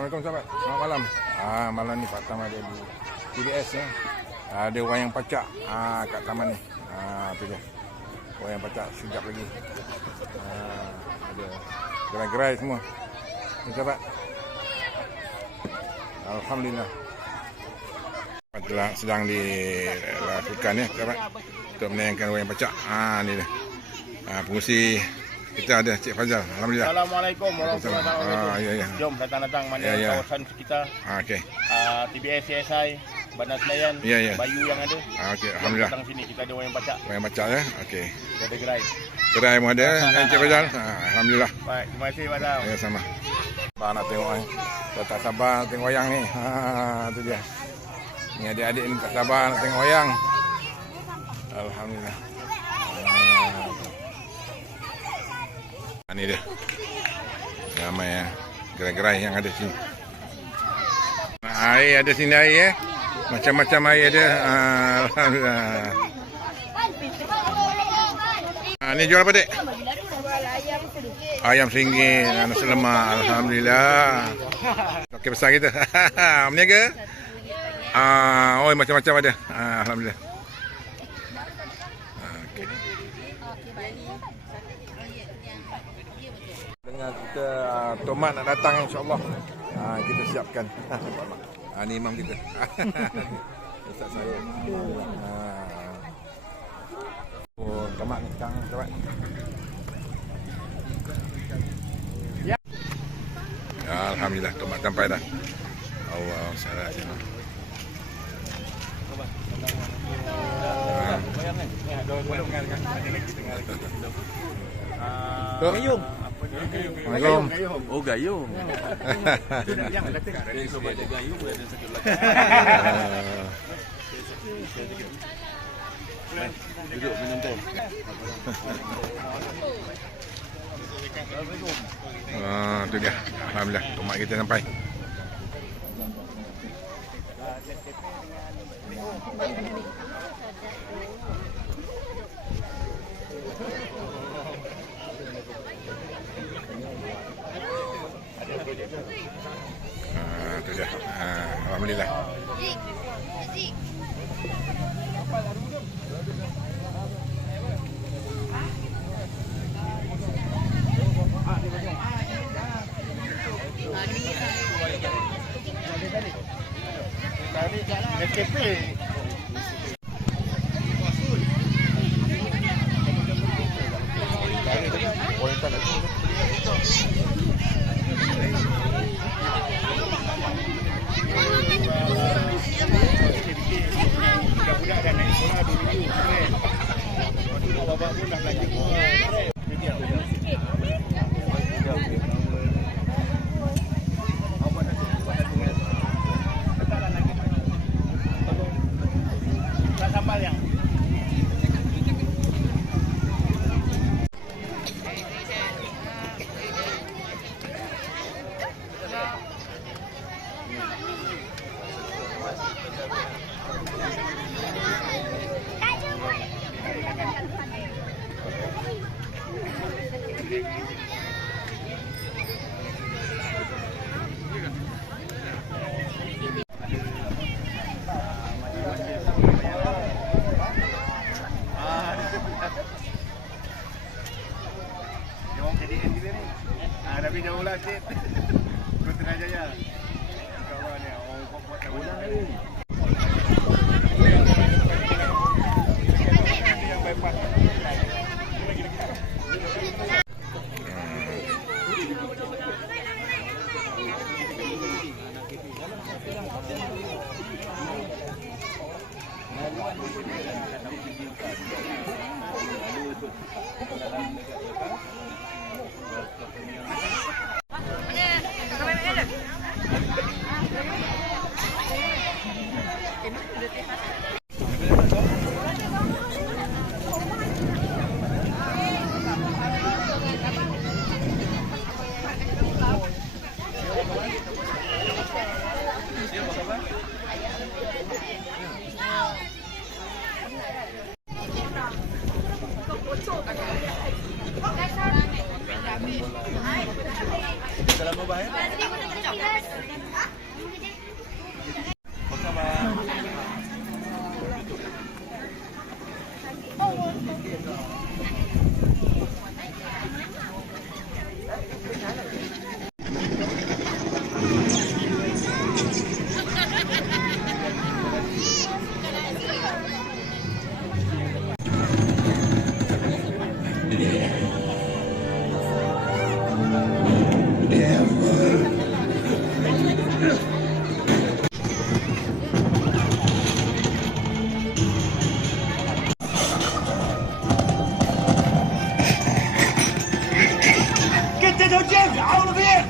Assalamualaikum sahabat. Selamat malam. Malam ni Pak Tam ada di TBS ya. Ada wayang pacak kat taman ni. Tu dia. Wayang pacak sekejap lagi. Ada gerai-gerai semua. Ni sahabat. Alhamdulillah. Sedang dilakukan ya sahabat. Untuk menayangkan wayang pacak. Ni dia. Pengurusi kita ada Cik Fazal. Alhamdulillah. Assalamualaikum warahmatullahi wabarakatuh. Ya. Jom datang-datang mana kawasan sekitar. Okey. TBS CSI, Bandar Selayan, Bayu yang ada. Okey, alhamdulillah. Datang sini kita ada wayang pacak. Wayang pacak ya. Okey. Kita ada gerai. Gerai pun ada Cik Fazal. Alhamdulillah. Baik, terima kasih Fazal. Ya sama. Abang nak tengok ni. Saya tak sabar tengok wayang ni. Tu dia. Ni adik-adik ni tak sabar nak tengok wayang. Alhamdulillah. Ini dia. Ramai ya. Gerai-gerai yang ada sini. Air ada sini air macam-macam air ada. Alhamdulillah. Ni jual apa dek? Ayam RM1, nasi lemak. Alhamdulillah. Okey besar kita. Meniaga? Oh macam-macam ada. Alhamdulillah. Dengan kita tomat nak datang insya-Allah. Kita siapkan. Ni imam kita. Ustaz saya. Oh, tomat ni sekarang dapat. Ya. Alhamdulillah tomat sampai dah. Allah salah sini. Gayung. Gayung. Oh gayung. Jangan kata dari sobat gayung boleh ada sakit lagi. Duduk minum teh. Tu dia. Alhamdulillah tomat kita sampai. Tu dia. Alhamdulillah.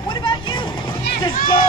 What about you? Just go!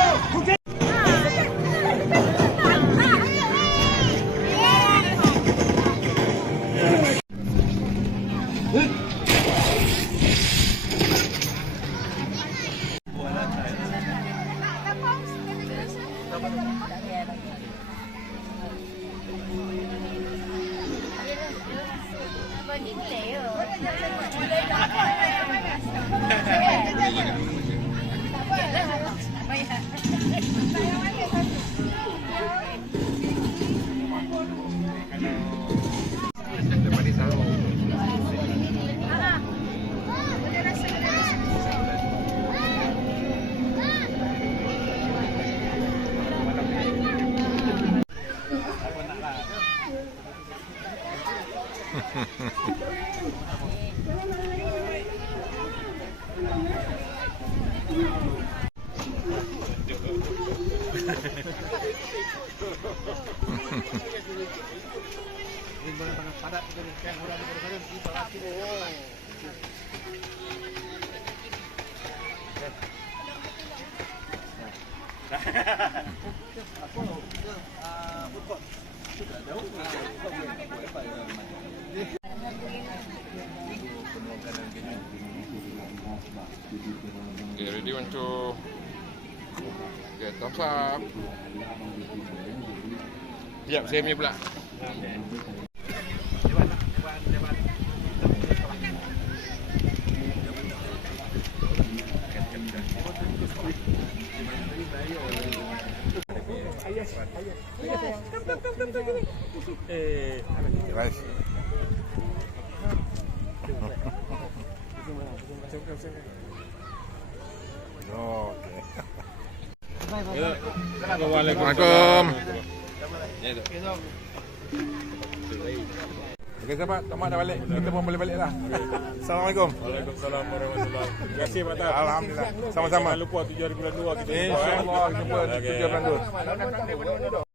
Okay, ready want to okay, thumbs up. Siap, saya punya pula. Guys. Okey. Assalamualaikum. Okey sahabat, Tok Mak dah balik. Kita pun boleh balik dah. Assalamualaikum. Waalaikumsalam warahmatullahi wabarakatuh. Terima kasih Pak Tan. Alhamdulillah. Sama-sama. Jangan lupa 7 hari bulan 2 kita jumpa. InsyaAllah kita jumpa 7 bulan 2.